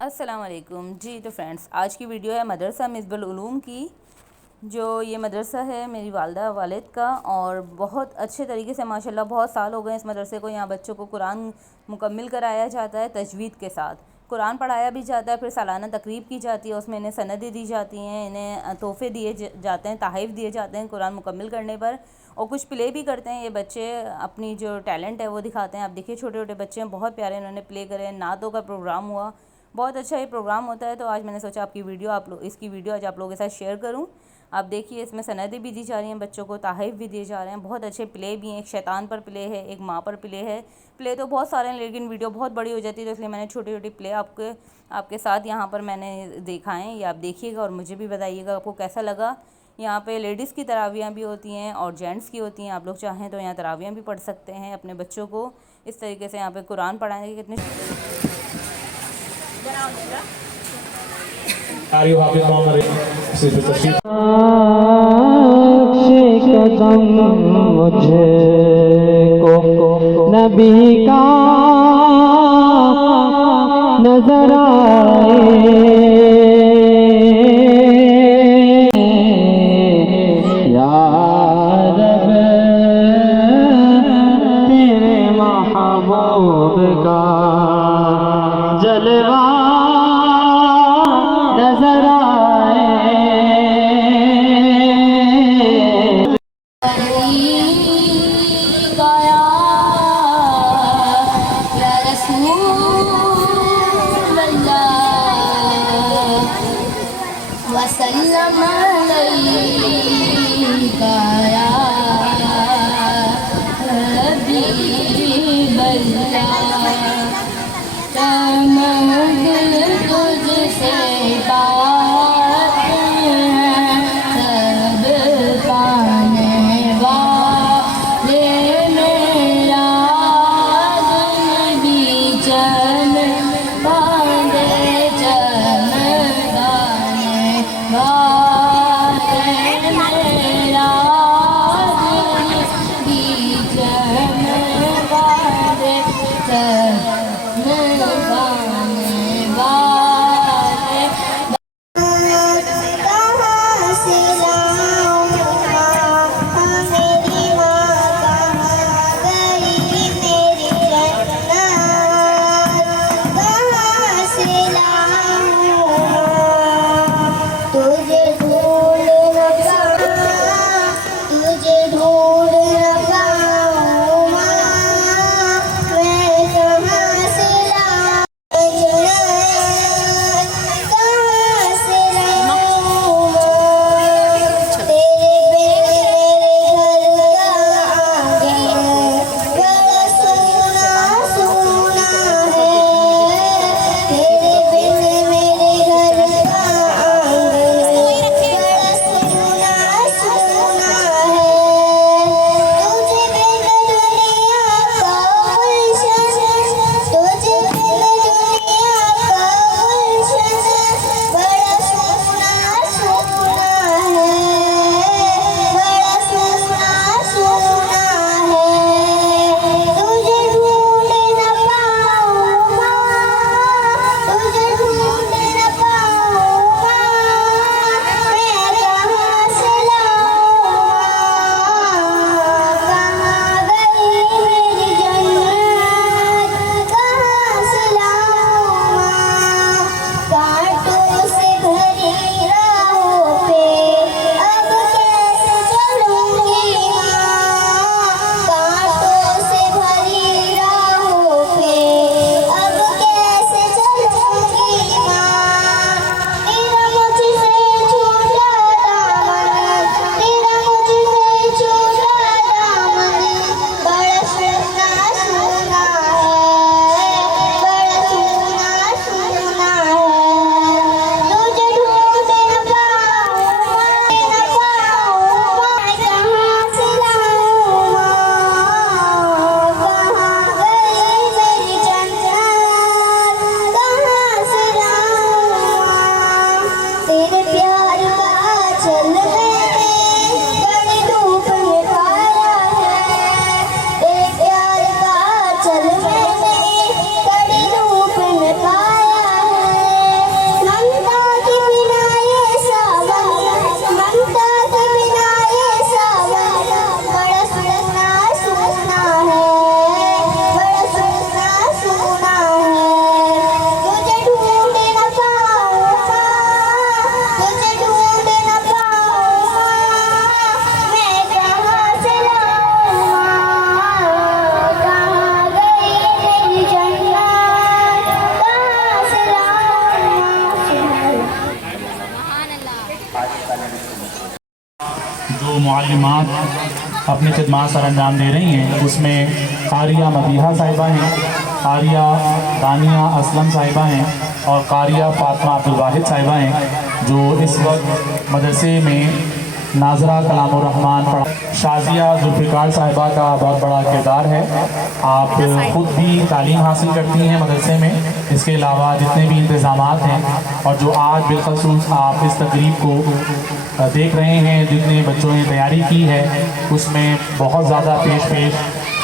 अस्सलाम वालेकुम जी। तो फ्रेंड्स, आज की वीडियो है मदरसा मिस्बुल उलूम की। जो ये मदरसा है मेरी वालदा वालिद का, और बहुत अच्छे तरीके से माशाल्लाह बहुत साल हो गए इस मदरसे को। यहाँ बच्चों को कुरान मुकम्मिल कराया जाता है, तजवीद के साथ कुरान पढ़ाया भी जाता है। फिर सालाना तकरीब की जाती है, उसमें इन्हें सनदें दी जाती हैं, इन्हें तोहफ़े दिए जाते हैं, तोहफ़े दिए जाते हैं कुरान मुकम्मिल करने पर। और कुछ प्ले भी करते हैं ये बच्चे, अपनी जो टैलेंट है वो दिखाते हैं। आप देखिए छोटे छोटे बच्चे हैं, बहुत प्यारे इन्होंने प्ले करे। नातों का प्रोग्राम हुआ, बहुत अच्छा ये प्रोग्राम होता है। तो आज मैंने सोचा आपकी वीडियो इसकी वीडियो आज आप लोगों के साथ शेयर करूं। आप देखिए इसमें सनदें भी दी जा रही हैं बच्चों को, तोहफ़े भी दिए जा रहे हैं। बहुत अच्छे प्ले भी हैं, एक शैतान पर प्ले है, एक माँ पर प्ले है। प्ले तो बहुत सारे हैं लेकिन वीडियो बहुत बड़ी हो जाती है, तो इसलिए मैंने छोटी छोटी प्ले आपके साथ यहाँ पर मैंने देखा है। ये आप देखिएगा और मुझे भी बताइएगा आपको कैसा लगा। यहाँ पे लेडीज़ की तरावियाँ भी होती हैं और जेंट्स की होती हैं। आप लोग चाहें तो यहाँ तरावियाँ भी पढ़ सकते हैं अपने बच्चों को। इस तरीके से यहाँ पे कुरान पढ़ाने के कितने कदम मुझे को नबी का नजर आए, या रब तेरे महबूब का जलवा नजर आए। वसल्लम अलैका या हबीबल्लाह, तमन्ना तुझसे बात है, सब पाने वाले मेरा नबी चन बांधे चमकाने वाले मेरा मुअल्लिमात अपनी खिदमत सर अंजाम दे रही हैं, उसमें कारिया मदीहा साहिबा हैं, कारिया दानिया असलम साहिबा हैं और कारिया फातिमा अब्दुल वाहिद साहिबा हैं, जो इस वक्त मदरसे में नाजरा कलामुर रहमान पढ़ा। शाजिया जुल्फ़िकार साहिबा का बहुत बड़ा किरदार है। आप ख़ुद भी तालीम हासिल करती हैं मदरसे में, इसके अलावा जितने भी इंतज़ामात हैं और जो आज बिलखसूस आप इस तकरीब को देख रहे हैं, जितने बच्चों ने तैयारी की है, उसमें बहुत ज़्यादा पेश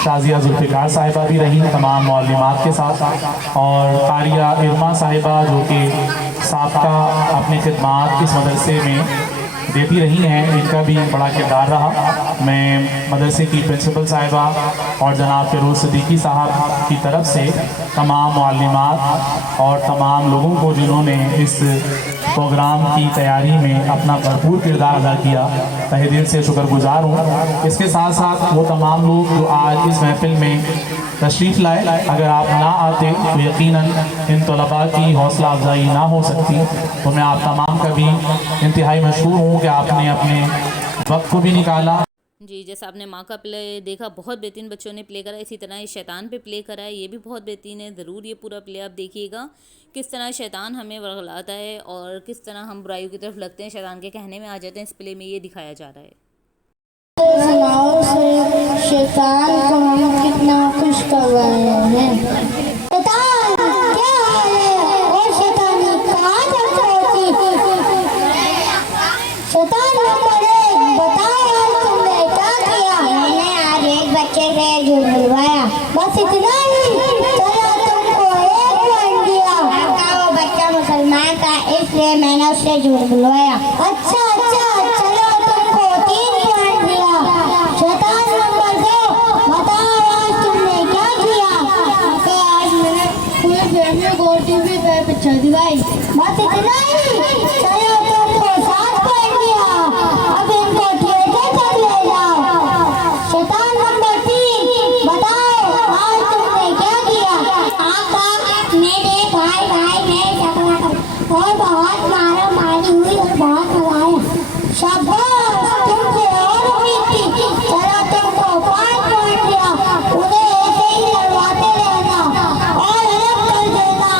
शाजिया जुल्फ़िकार साहिबा भी रही तमाम मुअल्लिमात के साथ, और कारिया इरमा साहिबा जो कि साबका अपनी खिदमत इस मदरसे में देती रही हैं, इनका भी बड़ा किरदार रहा। मैं मदरसे की प्रिंसिपल साहिबा और जनाब फ़िरोज़ सिद्दीकी साहब की तरफ से तमाम मुअल्लिमात और तमाम लोगों को जिन्होंने इस प्रोग्राम की तैयारी में अपना भरपूर किरदार अदा किया, तहे दिल से शुक्रगुजार हूँ। इसके साथ साथ वो तमाम लोग जो आज इस महफिल में तशरीफ़ लाए, अगर आप ना आते तो यकीनन इन तलबा की हौसला अफजाई ना हो सकती। तो मैं आप तमाम का भी इंतहाई मशहूर हूँ कि आपने अपने वक्त को भी निकाला। जी, जैसा आपने माँ का प्ले देखा, बहुत बेहतरीन बच्चों ने प्ले करा। इसी तरह ये शैतान पे प्ले करा है, ये भी बहुत बेहतरीन है। ज़रूर ये पूरा प्ले आप देखिएगा, किस तरह शैतान हमें वरगलाता है और किस तरह हम बुराइयों की तरफ लगते हैं, शैतान के कहने में आ जाते हैं। इस प्ले में ये दिखाया जा रहा है। शैतान को हम कितना खुश कर रहे हैं। शैतान क्या हाल है? और शैतानी कहाँ तक पहुंची? शैतान नंबर 1, बताओ यार तुमने क्या किया? मैंने आज एक बच्चे से झूठ बुलवाया। बस इतना ही? चलो तुमको 1 पॉइंट दिया। आपका वो बच्चा मुसलमान था, इसलिए मैंने उससे झूठ बुलवाया। अच्छा, चलो तुमको 3 पॉइंट दिया। शैतान नंबर 2, बताओ आज तुमने क्या किया? आज मैंने पूरे फैमिली को टीवी पे पिक्चर दिखाई। बस इतना ही? चलो तुमको 7 पॉइंट दिया। अब इनको थिएटर तक ले जाओ। शैतान नंबर 3, बताओ आज तुमने क्या किया? मेरे भाई ने झगड़ा कर और बहुत मारा मारी हुई और बहुत हवाया। शाबाश, तुमसे और उम्मीद थी। चलो तुमको 5 पॉइंट दिया। उन्हें ऐसे ही लड़वाते रहना और अलग कर देना।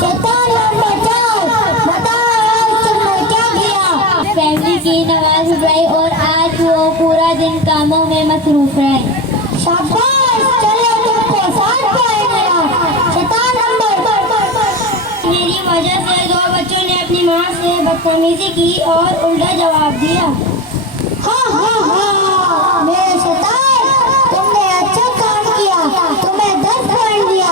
शैतान नंबर 4, बताओ आज तुमने क्या किया? फैमिली की नमाज पढ़ाई और आज वो पूरा दिन कामों में मसरूफ रहे। शाबाश, चलो तुमको 7 पॉइंट दिया। शैतान नंबर, मेरी वजह से 2 बच्चों ने अपनी माँ से बदतमीजी की और उल्टा जवाब दिया। हाँ, मेरे शैतान, तुमने अच्छा काम किया, तुम्हें 10 पॉइंट दिया।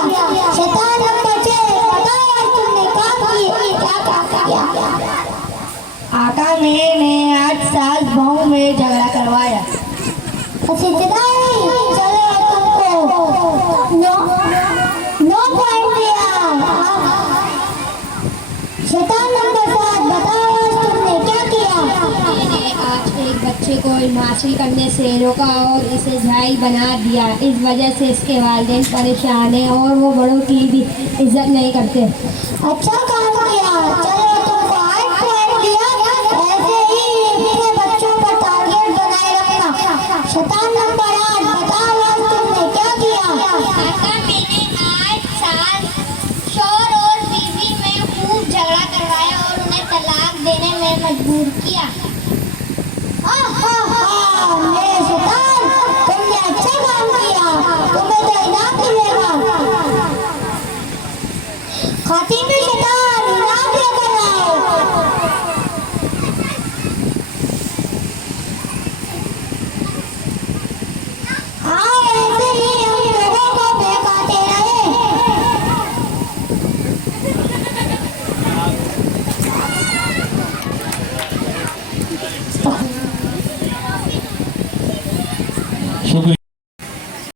शैतान नंबर 6, बताओ आज तुमने क्या किया? आका ने 8 साल बहू में झगड़ा करवाया। अच्छा, इतना ही? चलो तुमको 9 पॉइंट दिया। शैतान नंबर 7, बताओ आज तुमने क्या किया? मैंने आज एक बच्चे को माछी करने से रोका और इसे झाई बना दिया। इस वजह से इसके वालिदैन परेशान हैं और वो बड़ों की भी इज्जत नहीं करते। अच्छा काम किया। चलो तुमको 8 पॉइंट दिया। ऐसे ही अपने बच्चों का टारगेट बनाए रखना। शैतान नंबर 8, बताओ आज तुमने क्या किया? मैंने 8 साल शौहर और बीवी में खूब झगड़ा करवाया और उन्हें तलाक देने में मजबूर किया। मेरे शैतान, तुमने अच्छा काम किया, तुम्हें तो इनाम मिलेगा। खातिन भी शैतान, इनाम लेकर आओ। हाँ, ऐसे ही हम लोगों को बहकाते रहे। शुक्रिया।